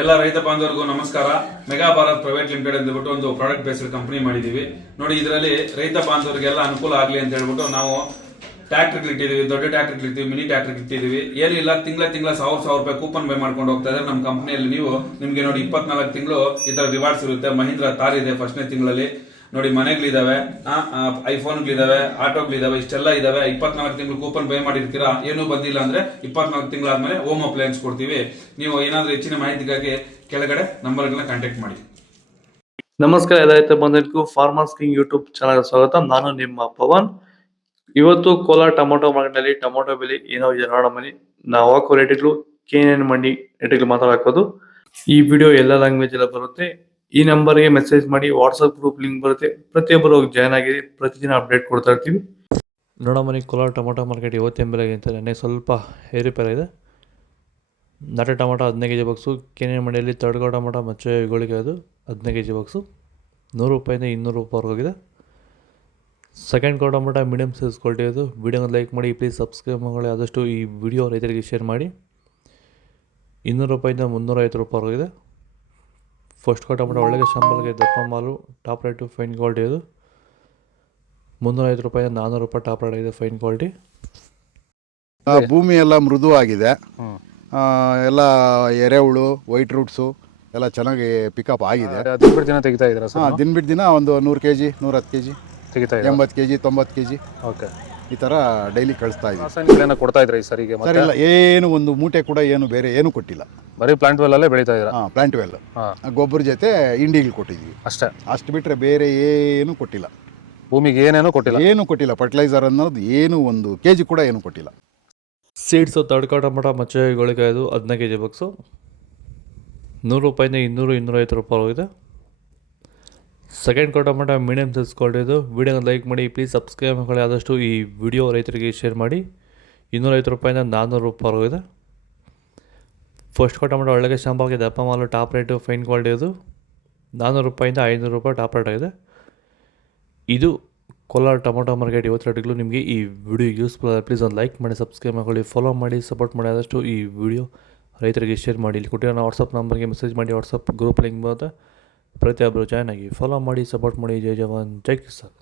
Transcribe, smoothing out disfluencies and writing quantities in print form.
ಎಲ್ಲ ರೈತ ಬಾಂಧವರಿಗೂ ನಮಸ್ಕಾರ. ಮೆಗಾ ಭಾರತ್ ಪ್ರೈವೇಟ್ ಲಿಮಿಟೆಡ್ ಅಂದ್ಬಿಟ್ಟು ಒಂದು ಪ್ರಾಡಕ್ಟ್ ಬೇಸ್ಡ್ ಕಂಪನಿ ಮಾಡಿದೀವಿ ನೋಡಿ. ಇದರಲ್ಲಿ ರೈತ ಬಾಂಧವರಿಗೆಲ್ಲ ಅನುಕೂಲ ಆಗಲಿ ಅಂತ ಹೇಳ್ಬಿಟ್ಟು ನಾವು ಟ್ರ್ಯಾಕ್ಟರ್ ಇಟ್ಟಿದೀವಿ, ದೊಡ್ಡ ಟ್ರ್ಯಾಕ್ಟರ್ ಇಟ್ಟಿದೀವಿ, ಮಿನಿ ಟ್ರ್ಯಾಕ್ಟರ್ ಇಟ್ಟಿದೀವಿ. ಏನಿಲ್ಲ, ತಿಂಗಳ 1000 ರೂಪಾಯಿ ಕೂಪನ್ ಬೈ ಮಾಡ್ಕೊಂಡು ಹೋಗ್ತಾ ಇದ್ದಾರೆ ನಮ್ಮ ಕಂಪನಿಯಲ್ಲಿ. ನಿಮ್ಗೆ ನೋಡಿ 24 ತಿಂಗಳು ಈ ತರ ರಿವಾರ್ಡ್ಸ್ ಇರುತ್ತೆ. ಮಹೀಂದ್ರ ತಾರ್ ಇದೆ ಫಸ್ಟ್ನೇ ತಿಂಗಳಲ್ಲಿ ನೋಡಿ. ಮನೆಗಳಿದಾವೆ, ಐಫೋನ್ಗಳಿದಾವೆ, ಆಟೋಗಳಿದಾವೆ, ಇಷ್ಟೆಲ್ಲ ಇದಾವೆ. 24 ತಿಂಗಳು ಕೂಪನ್ ಬೈ ಮಾಡಿರ್ತೀರಾ, ಏನೂ ಬಂದಿಲ್ಲ ಅಂದ್ರೆ 24 ತಿಂಗಳಾದ್ಮೇಲೆ ಹೋಮ್ ಅಪ್ಲಯನ್ಸ್ ಕೊಡ್ತೀವಿ. ನೀವು ಏನಾದ್ರೂ ಹೆಚ್ಚಿನ ಮಾಹಿತಿಗಾಗಿ ಕೆಳಗಡೆ ನಂಬರ್ಗಳನ್ನ ಕಾಂಟ್ಯಾಕ್ಟ್ ಮಾಡಿ. ನಮಸ್ಕಾರ ರೈತ ಬಂಧುಗಳಿಗೂ ಫಾರ್ಮರ್ಸ್ ಕಿಂಗ್ ಯೂಟ್ಯೂಬ್ ಚಾನಲ್ ಸ್ವಾಗತ. ನಾನು ನಿಮ್ಮ ಪವನ್. ಇವತ್ತು ಕೋಲಾರ ಟೊಮೊಟೊ ಮಾರ್ಕೆಟ್ನಲ್ಲಿ ಟೊಮೊಟೊ ಬೆಲೆ ಏನೋ ಇದೆ ನೋಡಮನಿ. ನಾವು ಹಾಕೋ ರೇಟ್ಗಳು KNN ಮಂಡಿ ರೇಟ್ಗಳು ಮಾತ್ರ ಹಾಕೋದು. ಈ ವಿಡಿಯೋ ಎಲ್ಲ ಲ್ಯಾಂಗ್ವೇಜ್ ಎಲ್ಲ ಬರುತ್ತೆ. ಈ ನಂಬರ್ಗೆ ಮೆಸೇಜ್ ಮಾಡಿ, ವಾಟ್ಸಪ್ ಗ್ರೂಪ್ ಲಿಂಕ್ ಬರುತ್ತೆ, ಪ್ರತಿಯೊಬ್ಬರು ಜಾಯ್ನ್ ಆಗಿರಿ. ಪ್ರತಿದಿನ ಅಪ್ಡೇಟ್ ಕೊಡ್ತಾ ಇರ್ತೀವಿ. ನೋಡಮನಿ ಕೋಲಾರ ಟೊಮೊಟೊ ಮಾರ್ಕೆಟ್ ಇವತ್ತಿನ ಬೆಲೆಗೆ ಅಂತ ನನಗೆ ಸ್ವಲ್ಪ ಏರುಪೇರ ಇದೆ. ನಾಟಿ ಟೊಮೊಟೊ 15 kg ಬಾಕ್ಸು, KNN ಮಂಡಿಯಲ್ಲಿ ತಡ್ಕೋ ಟೊಮೊಟೊ ಮಚ್ಚೆ ಗೋಳಿಗೆ ಅದು 15 kg ಬಾಕ್ಸು 100 ರೂಪಾಯಿಂದ 200 ರೂಪಾಯಿವರೆಗೂ ಹೋಗಿದೆ. ಸೆಕೆಂಡ್ ಕೋ ಟೊಮೊಟೊ ಮೀಡಿಯಮ್ ಸೈಜ್ ಕ್ವಾಲಿಟಿ ಅದು. ವಿಡಿಯೋನ ಲೈಕ್ ಮಾಡಿ, ಪ್ಲೀಸ್ ಸಬ್ಸ್ಕ್ರೈಬ್ ಮಾಡಿ. ಆದಷ್ಟು ಈ ವಿಡಿಯೋ ರೈತರಿಗೆ ಶೇರ್ ಮಾಡಿ. 200 ರೂಪಾಯಿಂದ 350 ರೂಪಾಯಿವರೆಗೂ ಇದೆ. ಫಸ್ಟ್ ಕೋ ಟೊಮೊಟೊ ಒಳ್ಳೆಗೆ ಶಾಂಪಲ್ಗೆ ದಪ್ಪ ಮಾಲು, ಟಾಪ್ ರೇಟು, ಫೈನ್ ಕ್ವಾಲಿಟಿ ಅದು. 350 ರೂಪಾಯಿಂದ 400 ರೂಪಾಯಿ ಟಾಪ್ ರೇಟ್ ಆಗಿದೆ, ಫೈನ್ ಕ್ವಾಲಿಟಿ. ಭೂಮಿ ಎಲ್ಲ ಮೃದು ಆಗಿದೆ, ಎಲ್ಲ ಎರೆಹುಳು, ವೈಟ್ ರೂಟ್ಸು ಎಲ್ಲ ಚೆನ್ನಾಗಿ ಪಿಕಪ್ ಆಗಿದೆ. ದಿನ ತೆಗಿತಾ ಇದ್ದೀರಾ ಸರ್? ದಿನ ಬಿಟ್ಟು ದಿನ ಒಂದು 100 kg, 110 kg, ತೆಗಿತಾ 80 kg, 90 kg ಓಕೆ. ಈ ಥರ ಡೈಲಿ ಕಳಿಸ್ತಾ ಇದ್ದೀವಿ. ರಾಸಾಯನಿಕಗಳನ್ನ ಕೊಡ್ತಾ ಇದ್ರಾ ಈ ಸರಿಗೆ? ಸರ್ ಇಲ್ಲ, ಏನು ಒಂದು ಮೂಟೆ ಕೂಡ ಏನು ಬೇರೆ ಏನು ಕೊಟ್ಟಿಲ್ಲ. ಬರೀ ಪ್ಲಾಂಟ್ ವೆಲ್ಲಲ್ಲೇ ಬೆಳೀತಾ ಇದ್ದೀರಾ? ಪ್ಲಾಂಟ್ ವೆಲ್ ಗೊಬ್ಬರ ಜೊತೆ ಇಂಡಿಗಳು ಕೊಟ್ಟಿದ್ದೀವಿ ಅಷ್ಟೇ. ಅಷ್ಟು ಬಿಟ್ಟರೆ ಬೇರೆ ಏನು ಕೊಟ್ಟಿಲ್ಲ. ಭೂಮಿಗೆ ಏನೇನೋ ಕೊಟ್ಟಿಲ್ಲ? ಏನು ಕೊಟ್ಟಿಲ್ಲ. ಫರ್ಟಿಲೈಸರ್ ಅನ್ನೋದು ಏನು 1 kg ಕೂಡ ಏನು ಕೊಟ್ಟಿಲ್ಲ. ಸೀಡ್ಸು ತಡ್ಕೋ ಟೊಮೊಟೊ ಮಚ್ಚೆ ಗೋಳಿಗೆ ಅದು 15 kg ಬಾಕ್ಸು 100 ರೂಪಾಯಿಂದ 200, 250 ರೂಪಾಯಿ ಹೋಗಿದೆ. ಸೆಕೆಂಡ್ ಕೋ ಟೊಮೊಟೊ ಮೀಡಿಯಮ್ ಸೈಜ್ ಕ್ವಾಲಿಟಿ ಇದು. ವಿಡಿಯೋನ ಲೈಕ್ ಮಾಡಿ, ಪ್ಲೀಸ್ ಸಬ್ಸ್ಕ್ರೈಬ್ ಮಾಡಿ. ಆದಷ್ಟು ಈ ವಿಡಿಯೋ ರೈತರಿಗೆ ಶೇರ್ ಮಾಡಿ. 250 ರೂಪಾಯಿಂದ 400 ರೂಪಾಯಿ ಹೋಗಿದೆ. ಫಸ್ಟ್ ಕೋ ಟೊಮೊಟೊ ಒಳ್ಳೆಗೆ ಶಾಂಪಲ್ಗೆ ದಪ್ಪ ಮಾಲು, ಟಾಪ್ ರೇಟು, ಫೈನ್ ಕ್ವಾಲಿಟಿ ಅದು. 400 ರೂಪಾಯಿಂದ 500 ರೂಪಾಯಿ ಟಾಪ್ ರೇಟ್ ಆಗಿದೆ. ಇದು ಕೋಲಾರ ಟೊಮೊಟೊ ಮಾರ್ಕೆಟ್ ಇವತ್ತು ರೇಟ್ಗಳು. ನಿಮಗೆ ಈ ವಿಡಿಯೋ ಯೂಸ್ಫುಲ್ ಆದರೆ ಪ್ಲೀಸ್ ಒಂದು ಲೈಕ್ ಮಾಡಿ, ಸಬ್ಸ್ಕ್ರೈಬ್ ಮಾಡಿ, ಫಾಲೋ ಮಾಡಿ, ಸಪೋರ್ಟ್ ಮಾಡಿ. ಆದಷ್ಟು ಈ ವಿಡಿಯೋ ರೈತರಿಗೆ ಶೇರ್ ಮಾಡಿ. ಇಲ್ಲಿ ಕೊಟ್ಟಿರೋ ವಾಟ್ಸಪ್ ನಂಬರ್ಗೆ ಮೆಸೇಜ್ ಮಾಡಿ, ವಾಟ್ಸಪ್ ಗ್ರೂಪ್ ಲಿಂಕ್ ಬರುತ್ತೆ, ಪ್ರತಿಯೊಬ್ಬರು ಜಾಯ್ನ್ ಆಗಿ ಫಾಲೋ ಮಾಡಿ, ಸಪೋರ್ಟ್ ಮಾಡಿ. ಜೈ ಜವಾನ್, ಜೈ ಕಿಸಾನ್.